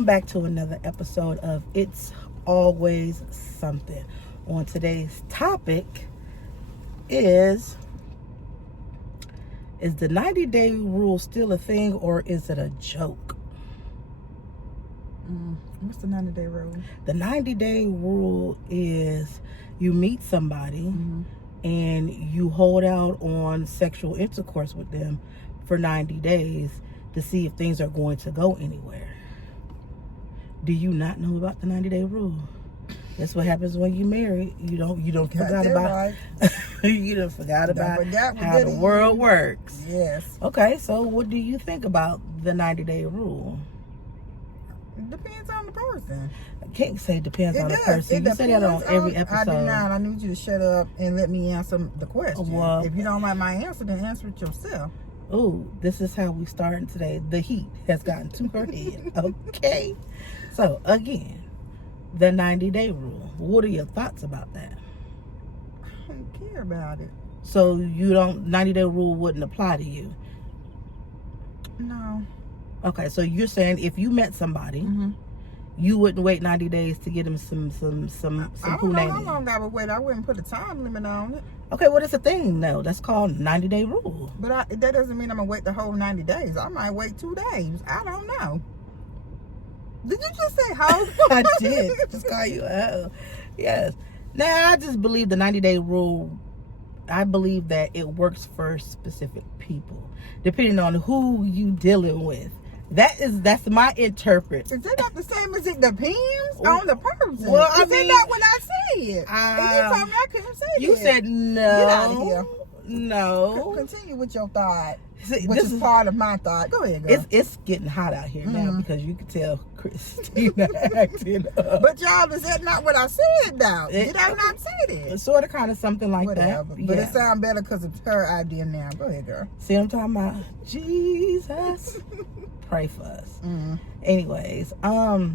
Welcome back to another episode of It's Always Something. On today's topic is the 90-day rule still a thing, or is it a joke? What's the 90-day rule? The 90-day rule is you meet somebody and you hold out on sexual intercourse with them for 90 days to see if things are going to go anywhere. Do you not know about the 90-day rule? That's what happens when you marry. You don't forgot about right. you done forgot about how the world works. Yes. Okay, so what do you think about the 90-day rule? It depends on the person. I can't say depends on the does. person. You say that on every episode. I did not. I need you to shut up and let me answer the question. Well, if you don't like my answer, then answer it yourself. Ooh, this is how we starting today. The heat has gotten to her head. Okay. So again, the 90-day rule. What are your thoughts about that? I don't care about it. So 90-day rule wouldn't apply to you? No. Okay, so you're saying if you met somebody, you wouldn't wait 90 days to get him some I don't know how long I would wait. I wouldn't put a time limit on it. Okay, well, it's a thing, though. That's called 90-day rule. But that doesn't mean I'm going to wait the whole 90 days. I might wait 2 days. I don't know. Did you just say hoe? I did. Just call you a hoe. Yes. Now, I just believe the 90-day rule, I believe that it works for specific people, depending on who you dealing with. That's my interpret. Is that not the same as it depends on the person? Well, I Is mean, that not what I said? And you told me I couldn't say you that. said no. Get out of here. No. Continue with your thought, See, which is part of my thought. Go ahead, girl. It's getting hot out here now because you can tell Christina acting up. But y'all, is that not what I said now? Did I not say that? It's sort of kind of something like Whatever. that. But it sounds better because it's her idea now. Go ahead, girl. See what I'm talking about? Jesus. Pray for us. Anyways, I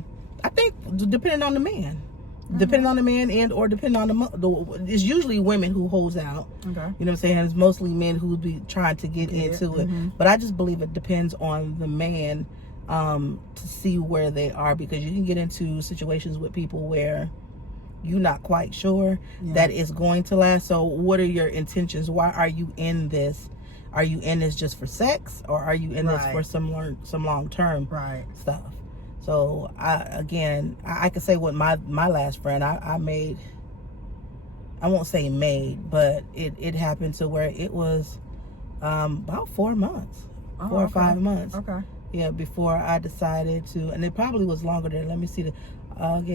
think depending on the man. Depending on the man and or depending on it's usually women who holds out. Okay. You know what I'm saying? It's mostly men who be trying to get into it. But I just believe it depends on the man to see where they are, because you can get into situations with people where you're not quite sure that it's going to last. So what are your intentions? Why are you in this? Are you in this just for sex, or are you in this for some long-term stuff? So I could say with my last friend, I made, I won't say made, but it happened to where it was about 4 months, 4 or 5 months. Okay. Yeah, before I decided to, and it probably was longer than, let me see,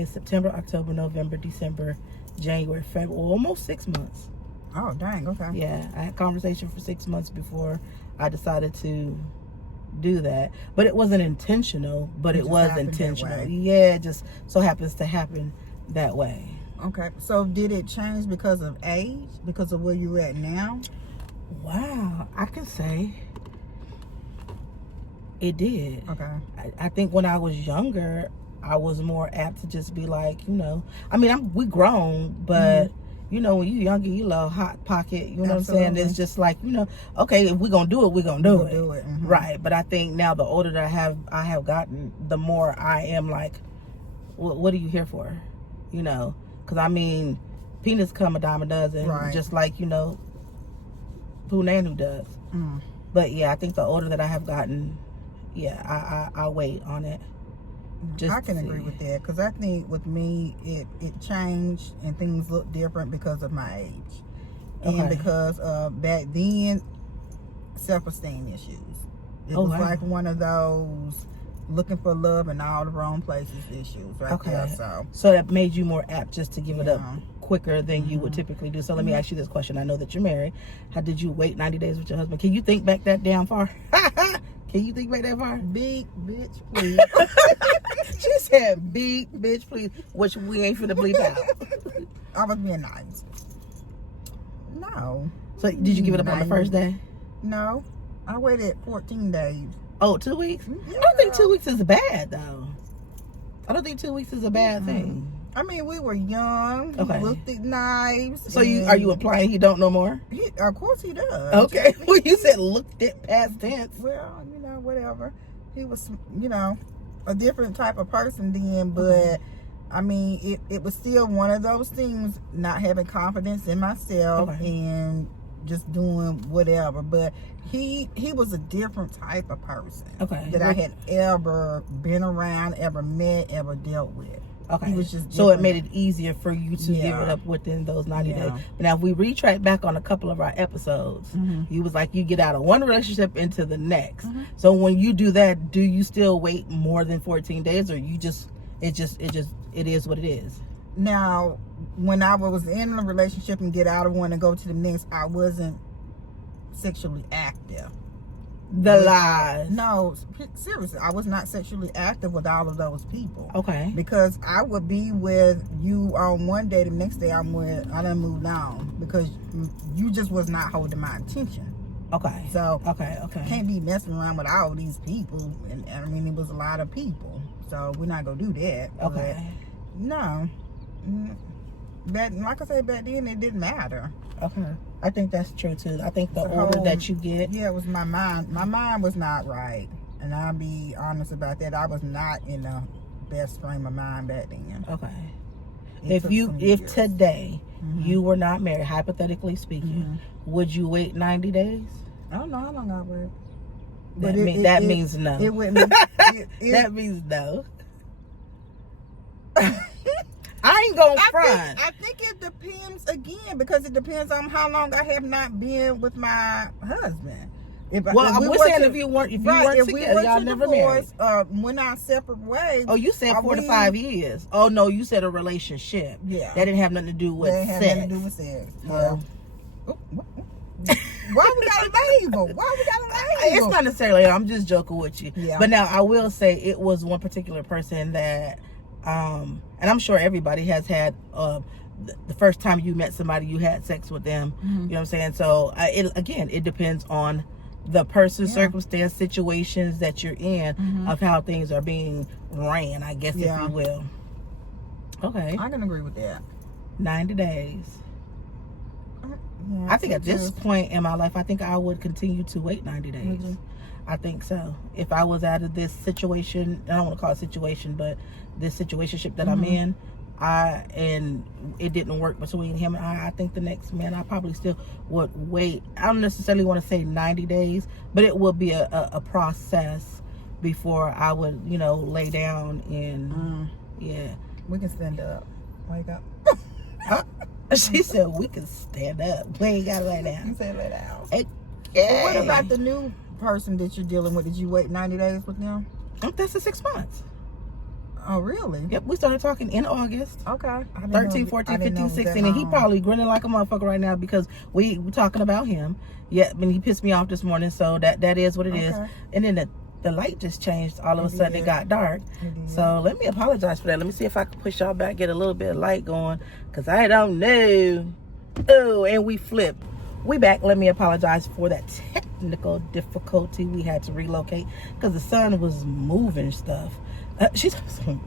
September, October, November, December, January, February, almost 6 months. Oh, dang, okay. Yeah, I had conversation for 6 months before I decided to do that. But it wasn't intentional, but it was intentional. Yeah, it just so happens to happen that way. Okay, so did it change because of age? Because of where you're at now? Wow, I can say it did. Okay. I think when I was younger, I was more apt to just be like, I mean, we grown, but when you're younger, you love hot pocket, you know what I'm saying? It's just like, okay, if we're going to do it, we're going to do it. Right. But I think now the older that I have gotten, the more I am like, what are you here for? Because I mean, penis come a dime a dozen, just like, Punanu does. But yeah, I think the older that I have gotten, I wait on it. I can agree with that, because I think with me it changed and things look different because of my age, and because of back then self-esteem issues. It was like one of those looking for love in all the wrong places issues there. So that made you more apt just to give it up quicker than you would typically do. So let me ask you this question. I know that you're married. How did you wait 90 days with your husband? Can you think back that damn far? Can you think back that far? Big bitch, please. She said, big bitch, please, which we ain't finna bleep out. I was being nice. No. So did you give it up on the first day? No. I waited 14 days. Oh, 2 weeks? Yeah. I don't think 2 weeks is bad, though. I don't think 2 weeks is a bad thing. I mean, we were young. He looked at knives. So are you implying he don't no more? Of course he does. Okay. Well, you said looked at past tense. Well, whatever. He was, a different type of person then, but I mean, it was still one of those things, not having confidence in myself and just doing whatever. But he was a different type of person that I had ever been around, ever met, ever dealt with. He was just different. So it made it easier for you to give it up within those 90 days. But now if we retract back on a couple of our episodes, you was like, you get out of one relationship into the next. So when you do that, do you still wait more than 14 days, or you just it is what it is? Now, when I was in a relationship and get out of one and go to the next, I wasn't sexually active. Lies. No, seriously, I was not sexually active with all of those people. Because I would be with you on one day, the next day I done moved on because you just was not holding my attention. So can't be messing around with all these people, and I mean it was a lot of people, so we're not gonna do that. But no, like I said, back then it didn't matter. I think that's true too. I think the older that you get, it was my mind. My mind was not right, and I'll be honest about that. I was not in the best frame of mind back then. If today you were not married, hypothetically speaking, would you wait 90 days? I don't know how long I would. That means no. It wouldn't. That means no. I ain't gonna front. I think it depends again, because it depends on how long I have not been with my husband. We're saying if you weren't together, y'all never married. Went our separate ways. Oh, you said 4 to 5 years. Oh no, you said a relationship. Yeah, that didn't have nothing to do with sex. That had nothing to do with sex. Why we got a label? It's not necessarily. I'm just joking with you. But now I will say it was one particular person that. And I'm sure everybody has had the first time you met somebody, you had sex with them. You know what I'm saying? So it depends on the person's circumstance, situations that you're in, of how things are being ran, I guess, if you will. I can agree with that. 90 days. I think at this point in my life, I think I would continue to wait 90 days. I think so. If I was out of this situation, I don't want to call it situation, but this situationship that I'm in, and it didn't work between him and I think the next man, I probably still would wait. I don't necessarily want to say 90 days, but it would be a process before I would, lay down and we can stand up. Wake up. She said we can stand up. We ain't gotta lay down. You said lay down. Okay. Well, what about the new person that you're dealing with? Did you wait 90 days with them? That's the 6 months. Oh, really? Yep, we started talking in August. 13, 14, 15, 16, and he probably grinning like a motherfucker right now because we were talking about him. Yeah, and he pissed me off this morning, so that is what it is. And then the light just changed. All of a sudden, it got dark. So let me apologize for that. Let me see if I can push y'all back, get a little bit of light going, because I don't know. Oh, and we flipped. We back. Let me apologize for that technical difficulty. We had to relocate because the sun was moving stuff. She's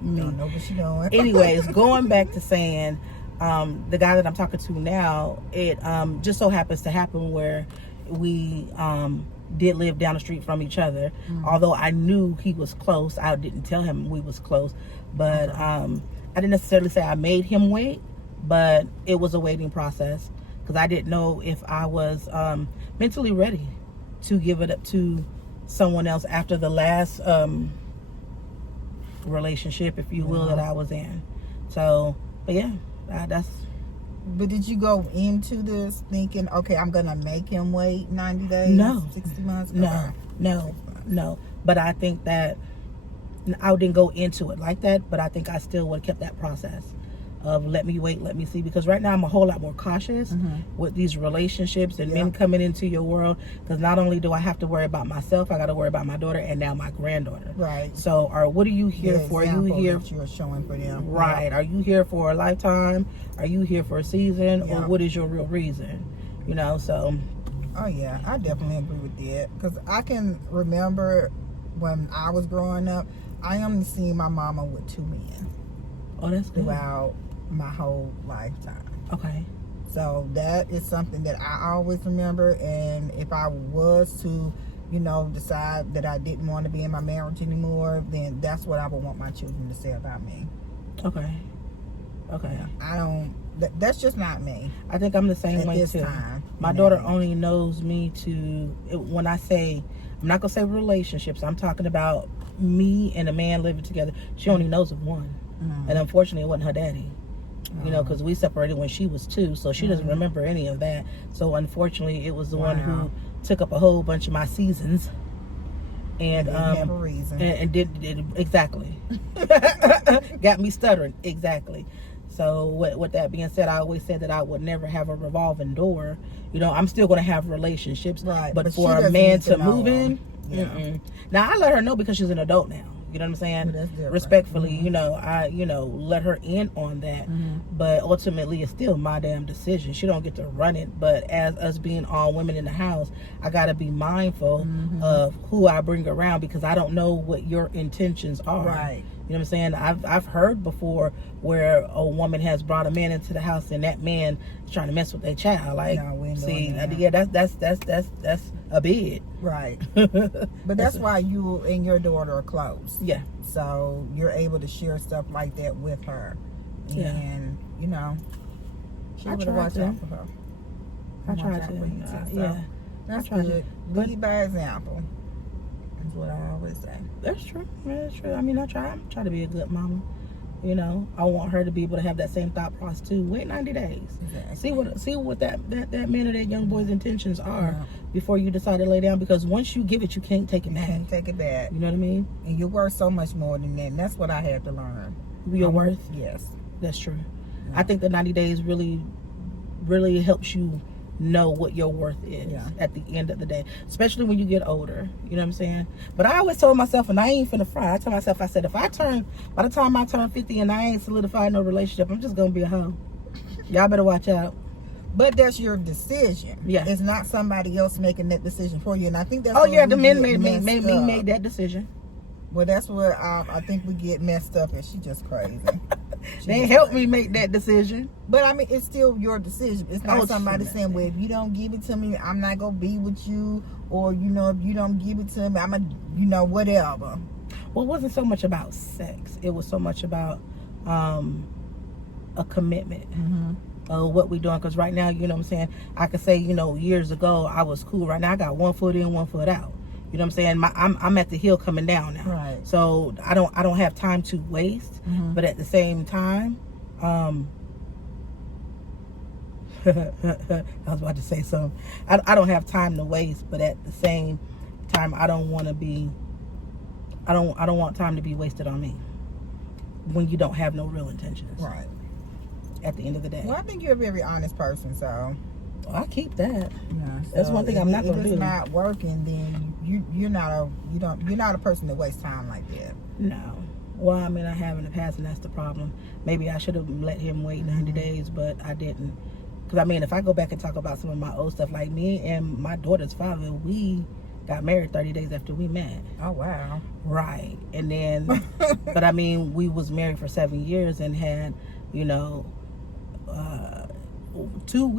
me. I don't know what she's doing. Anyways, going back to saying, the guy that I'm talking to now, it just so happens to happen where we did live down the street from each other. Although I knew he was close, I didn't tell him we was close. But I didn't necessarily say I made him wait, but it was a waiting process because I didn't know if I was mentally ready to give it up to someone else after the last relationship, if you will, that I was in. So, but yeah, that's. But did you go into this thinking, okay, I'm gonna make him wait 90 days? No. 60 months? No. But I think that I didn't go into it like that, but I think I still would have kept that process of let me wait, let me see, because right now I'm a whole lot more cautious with these relationships and men coming into your world, because not only do I have to worry about myself, I got to worry about my daughter and now my granddaughter. Right. So, what are you here for? Are you here? You're showing for them. Right. Are you here for a lifetime? Are you here for a season? Or what is your real reason? So. Oh yeah, I definitely agree with that, because I can remember when I was growing up, I only seen my mama with 2 men. Oh, that's good. Throughout my whole lifetime. Okay. So that is something that I always remember, and if I was to decide that I didn't want to be in my marriage anymore, then that's what I would want my children to say about me. Okay. I don't. That's just not me. I think I'm the same way too. My daughter only knows me when I say, I'm not gonna say relationships. I'm talking about me and a man living together. She only knows of one, and unfortunately, it wasn't her daddy. Because we separated when she was 2, so she doesn't remember any of that. So unfortunately, it was the one who took up a whole bunch of my seasons, and have a reason. and did exactly got me stuttering exactly. So with that being said, I always said that I would never have a revolving door. I'm still going to have relationships, right? But for a man to move in, now I let her know because she's an adult now. You know what I'm saying? Respectfully, I let her in on that. But ultimately, it's still my damn decision. She don't get to run it. But as us being all women in the house, I got to be mindful of who I bring around, because I don't know what your intentions are. Right. You know what I'm saying? I've heard before where a woman has brought a man into the house and that man is trying to mess with their child. Like, that's a bid. Right. But that's why you and your daughter are close. Yeah. So you're able to share stuff like that with her. And, she would have watched out for her. I try to. That's good. Lead by example. That's what I always say. That's true. That's true. I mean, I try to be a good mama. I want her to be able to have that same thought process too. Wait 90 days. Exactly. See what that man or that young boy's intentions are before you decide to lay down. Because once you give it, you can't take it back. You can't take it back. You know what I mean? And you're worth so much more than that. And that's what I had to learn. Your worth? Yes. That's true. Yeah. I think the 90 days really, really helps you know what your worth is at the end of the day, especially when you get older. You know what I'm saying? But I always told myself, and I ain't finna fry, I told myself, I said, by the time I turn 50 and I ain't solidified no relationship, I'm just gonna be a hoe. Y'all better watch out. But that's your decision. Yeah. It's not somebody else making that decision for you. And I think that's the men made that decision. Well, that's where I think we get messed up, and she just crazy. They ain't helped me make that decision. But I mean, it's still your decision. It's not somebody saying, well, if you don't give it to me, I'm not going to be with you. Or, if you don't give it to me, I'm going to, whatever. Well, it wasn't so much about sex. It was so much about a commitment. What we doing. Because right now, you know what I'm saying, I could say, years ago, I was cool. Right now, I got 1 foot in, 1 foot out. You know what I'm saying? I'm at the hill coming down now. Right. So I don't have time to waste. But at the same time, I was about to say something. I don't have time to waste, but at the same time, I don't want time to be wasted on me when you don't have no real intentions. Right. At the end of the day. Well, I think you're a very honest person, so. Well, I keep that. Yeah, so that's one thing I'm not going to do. If it's not working, then you're not a person that wastes time like that. No. Well, I mean, I have in the past, and that's the problem. Maybe I should have let him wait 90 days, but I didn't. Because, I mean, if I go back and talk about some of my old stuff, like me and my daughter's father, we got married 30 days after we met. Oh, wow. Right. And then, but I mean, we was married for 7 years and had, we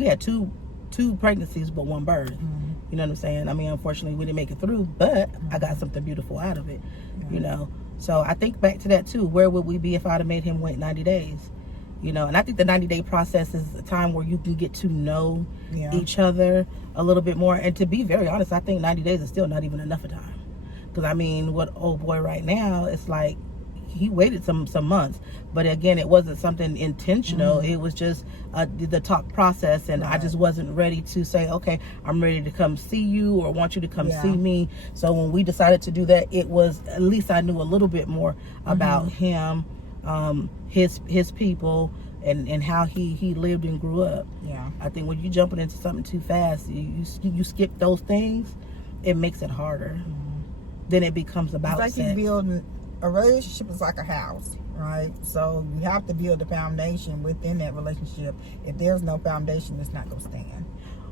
had two pregnancies but 1 birth. You know what I'm saying? I mean, unfortunately we didn't make it through, but I got something beautiful out of it. So I think back to that too. Where would we be if I'd have made him wait 90 days? And I think the 90-day process is a time where you can get to know each other a little bit more. And to be very honest, I think 90 days is still not even enough of time. Because I mean, what old boy right now, it's like he waited some months, but again, it wasn't something intentional. It was just the talk process, and I just wasn't ready to say, okay, I'm ready to come see you or want you to come see me. So when we decided to do that, it was, at least I knew a little bit more about him, his people, and how he lived and grew up. I think when you're jumping into something too fast, you skip those things, it makes it harder. Then it becomes about it's like sex. You build a relationship is like a house, right? So you have to build a foundation within that relationship. If there's no foundation, it's not gonna stand.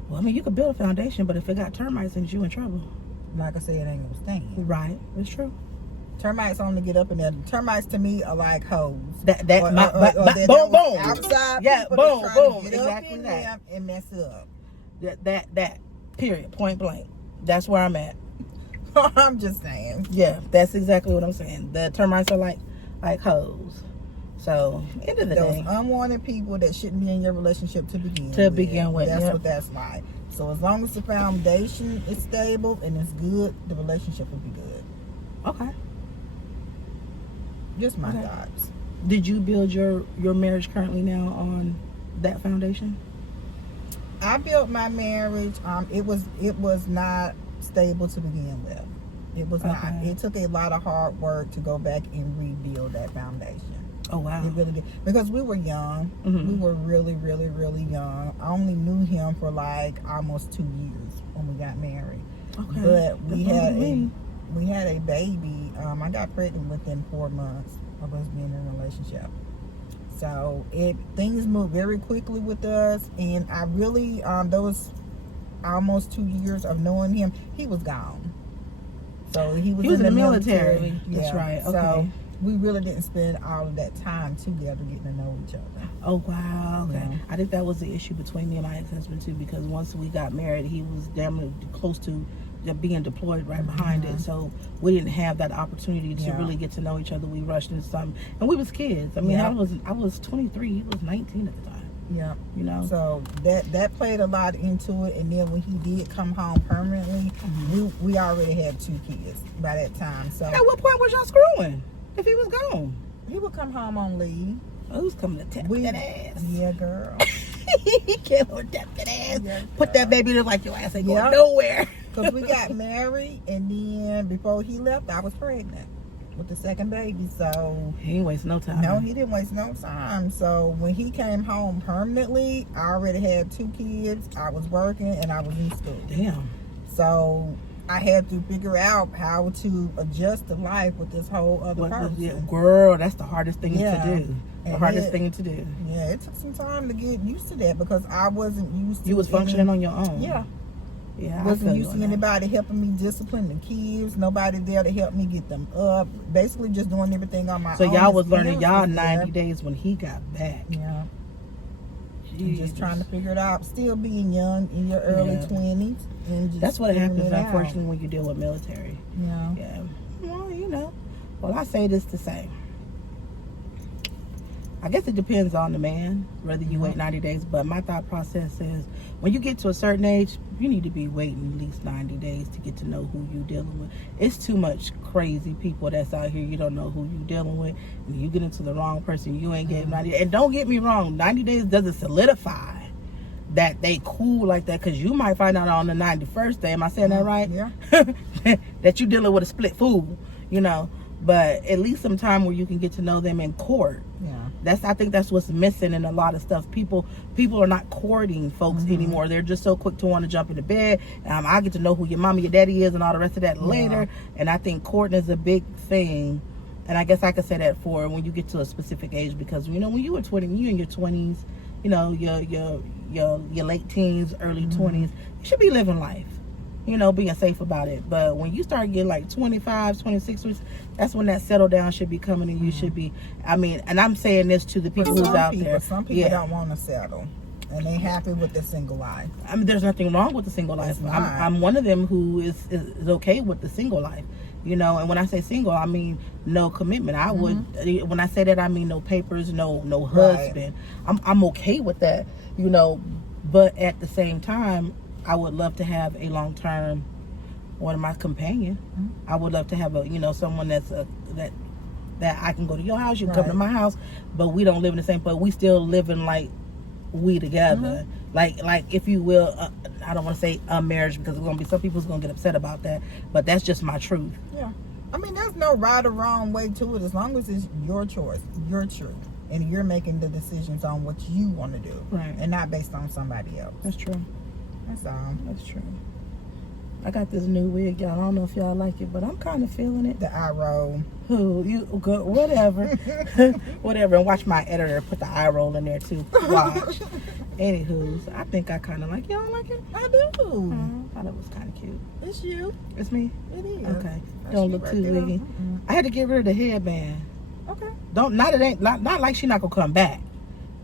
Well, I mean, you could build a foundation, but if it got termites, then you in trouble. Like I said, it ain't gonna stand. Right, it's true. Termites only get up in there. Termites to me are like hoes. Boom. Outside, yeah, boom. Exactly that. And mess up. That period, point blank. That's where I'm at. I'm just saying. Yeah, that's exactly what I'm saying. The termites are like hoes. So, end of the Those day, unwanted people that shouldn't be in your relationship to begin with. That's yep. what that's like. So as long as the foundation is stable and it's good, the relationship will be good. Okay. Just my thoughts. Did you build your marriage currently now on that foundation? I built my marriage. It was not stable to begin with. It was not. It took a lot of hard work to go back and rebuild that foundation. Oh wow! It really did, because we were young. Mm-hmm. We were really, really, really young. I only knew him for like almost 2 years when we got married. Okay. But we had a baby. I got pregnant within 4 months of us being in a relationship. So things moved very quickly with us, and I really those almost 2 years of knowing him, he was gone. So he was in the military. That's right. Okay. So we really didn't spend all of that time together getting to know each other. Oh wow. Okay. Yeah. I think that was the issue between me and my ex-husband too, because once we got married, he was damn close to being deployed right behind it, so we didn't have that opportunity to really get to know each other. We rushed into something, and we was kids. I mean, I was 23, he was 19 at the time. Yeah, you know. So that played a lot into it. And then when he did come home permanently, we already had 2 kids by that time. So at what point was y'all screwing? If he was gone, he would come home on leave. Oh, who's coming to tap that ass? Yeah, girl. He came on tap that ass. Yeah, put that baby look like your ass ain't going nowhere. Because we got married, and then before he left, I was pregnant with the second baby. So he didn't waste no time. No, he didn't waste no time. So when he came home permanently, I already had 2 kids. I was working, and I was in school. Damn. So I had to figure out how to adjust to life with this whole other person. Girl, that's the hardest thing to do. And the hardest thing to do. Yeah, it took some time to get used to that, because I wasn't used to. You was functioning on your own. Yeah. Yeah. Wasn't used to anybody helping me discipline the kids. Nobody there to help me get them up. Basically, just doing everything on my own. So y'all was learning y'all 90 days when he got back. Yeah. And just trying to figure it out. Still being young in your early 20s. And just that's what happens, unfortunately, when you deal with military. Yeah. Yeah. Well, you know. Well, I say this to say, I guess it depends on the man, whether you wait 90 days. But my thought process is, when you get to a certain age, you need to be waiting at least 90 days to get to know who you're dealing with. It's too much crazy people that's out here. You don't know who you're dealing with. And you get into the wrong person, you ain't getting 90 days. And don't get me wrong, 90 days doesn't solidify that they cool like that, because you might find out on the 91st day. Am I saying that right? Yeah. That you dealing with a split fool, you know. But at least some time where you can get to know them in court. Yeah. I think that's what's missing in a lot of stuff. People are not courting folks anymore. They're just so quick to want to jump into bed. I get to know who your mama, your daddy is, and all the rest of that later. And I think courting is a big thing. And I guess I could say that for when you get to a specific age, because you know, when you were 20, you in your 20s, you know, your late teens, early 20s, you should be living life. You know, being safe about it. But when you start getting like 25, 26 weeks, that's when that settle down should be coming, and you should be, I mean, and I'm saying this to the people who's out there. Some people don't want to settle, and they happy with their single life. I mean, there's nothing wrong with the single life. I'm one of them who is okay with the single life. You know, and when I say single, I mean no commitment. I would, when I say that, I mean no papers, no husband. I'm okay with that, you know, but at the same time, I would love to have a long-term, one of my companion. I would love to have a, you know, someone that's that I can go to your house, you can come to my house, but we don't live in the same place. We still living like we together, like if you will. I don't want to say a marriage, because there's gonna be some people's gonna get upset about that, but that's just my truth. Yeah, I mean, there's no right or wrong way to it, as long as it's your choice, your truth, and you're making the decisions on what you want to do, right, and not based on somebody else. That's true. That's all. That's true. I got this new wig, y'all. I don't know if y'all like it, but I'm kind of feeling it. The eye roll. Who you go? Whatever, whatever. And watch my editor put the eye roll in there too. Watch. Anywho's, I think I kind of like it. You don't like it? I do. I thought it was kind of cute. It's you. It's me. It is. Okay. Don't look too wiggy. I had to get rid of the headband. Okay. Not like she not gonna come back.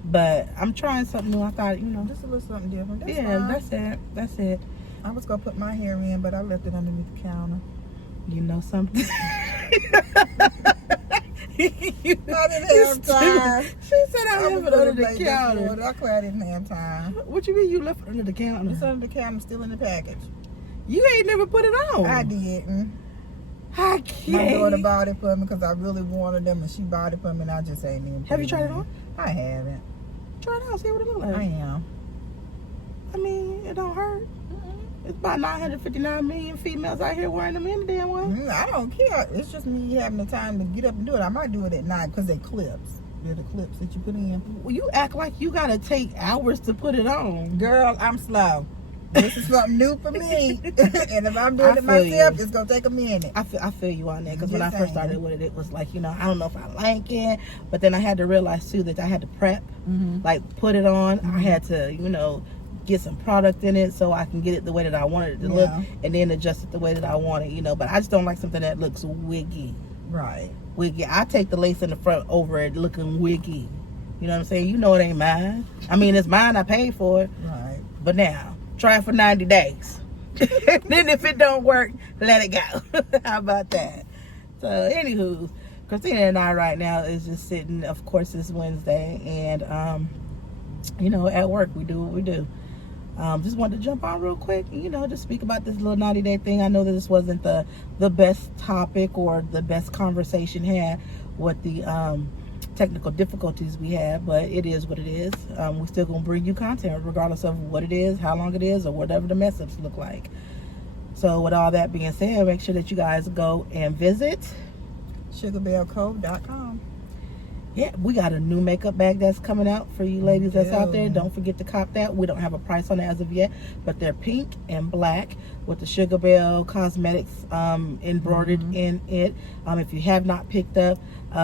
But I'm trying something new. I thought, you know, just a little something different. That's fine. That's it. I was gonna put my hair in, but I left it underneath the counter. You know something? I didn't have time. She said I left it under the counter. I clearly didn't have time. What you mean you left it under the counter? It's under the counter, still in the package. You ain't never put it on. I didn't. I can't. My daughter bought it for me because I really wanted them, and she bought it for me, and I just ain't even. Have you tried it on? I haven't. Try it out, see what it looks like. I am. I mean, it don't hurt. It's about 959 million females out here wearing them in the damn one. I don't care. It's just me having the time to get up and do it. I might do it at night because they're clips. They're the clips that you put in. Well, you act like you gotta take hours to put it on. Girl, I'm slow. This is something new for me. And if I'm doing it myself, it's going to take a minute. I feel you on that. Because when I first started with it was like, I don't know if I like it. But then I had to realize, too, that I had to prep. Like, put it on. I had to, get some product in it so I can get it the way that I wanted it to look. And then adjust it the way that I want it, But I just don't like something that looks wiggy. Right. Wiggy. I take the lace in the front over it looking wiggy. You know what I'm saying? It ain't mine. I mean, it's mine. I paid for it. Right. But now, try it for 90 days. Then if it don't work, let it go. How about that? So, anywho, Christina and I right now is just sitting, of course, it's Wednesday. And, at work, we do what we do. Just wanted to jump on real quick and, just speak about this little 90-day thing. I know that this wasn't the best topic or the best conversation had with the technical difficulties we have, but it is what it is. We're still gonna bring you content regardless of what it is, how long it is, or whatever the mess ups look like. So with all that being said, make sure that you guys go and visit SugarBellCove.com. Yeah, we got a new makeup bag that's coming out for you ladies that's out there. Don't forget to cop that. We don't have a price on it as of yet, but they're pink and black with the Sugar Bell Cosmetics embroidered in it. If you have not picked up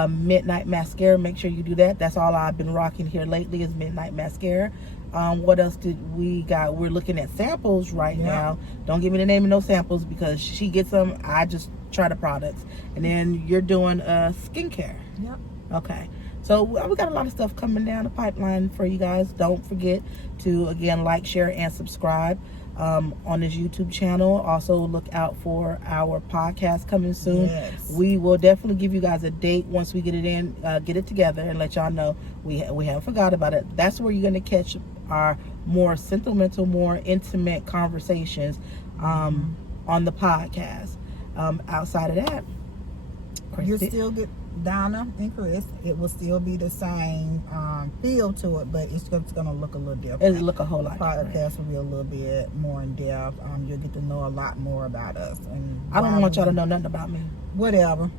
Midnight Mascara, make sure you do that. That's all I've been rocking here lately is Midnight Mascara. What else did we got? We're looking at samples right now. Don't give me the name of no samples because she gets them. I just try the products. And then you're doing skincare. Yep. Okay. So we got a lot of stuff coming down the pipeline for you guys. Don't forget to, again, like, share, and subscribe on this YouTube channel. Also, look out for our podcast coming soon. Yes. We will definitely give you guys a date once we get it in, get it together, and let y'all know we haven't forgot about it. That's where you're going to catch our more sentimental, more intimate conversations on the podcast. Outside of that, you'll still get Donna and Chris. It will still be the same feel to it, but it's going to look a little different. It'll look a whole lot different. different. Podcast will be a little bit more in depth. You'll get to know a lot more about us. And I don't want y'all to know nothing about me. Whatever.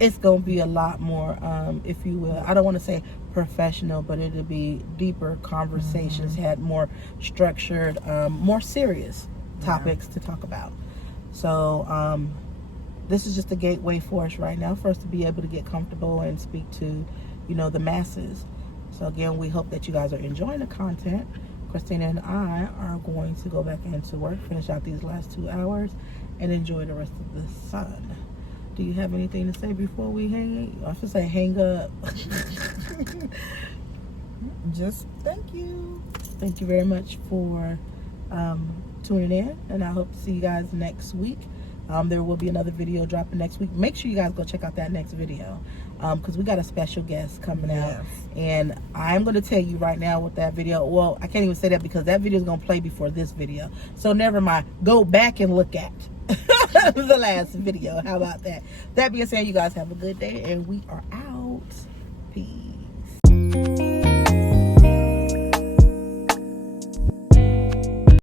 It's going to be a lot more, if you will, I don't want to say professional, but it'll be deeper conversations, had more structured, more serious topics to talk about. So, this is just a gateway for us right now for us to be able to get comfortable and speak to, the masses. So again, we hope that you guys are enjoying the content. Christina and I are going to go back into work, finish out these last 2 hours, and enjoy the rest of the sun. Do you have anything to say before we hang? I should say hang up. Just thank you. Thank you very much for tuning in, and I hope to see you guys next week. There will be another video dropping next week. Make sure you guys go check out that next video because we got a special guest coming out. And I'm going to tell you right now with that video. Well, I can't even say that because that video is going to play before this video. So never mind. Go back and look at the last video. How about that? That being said, you guys have a good day, and we are out.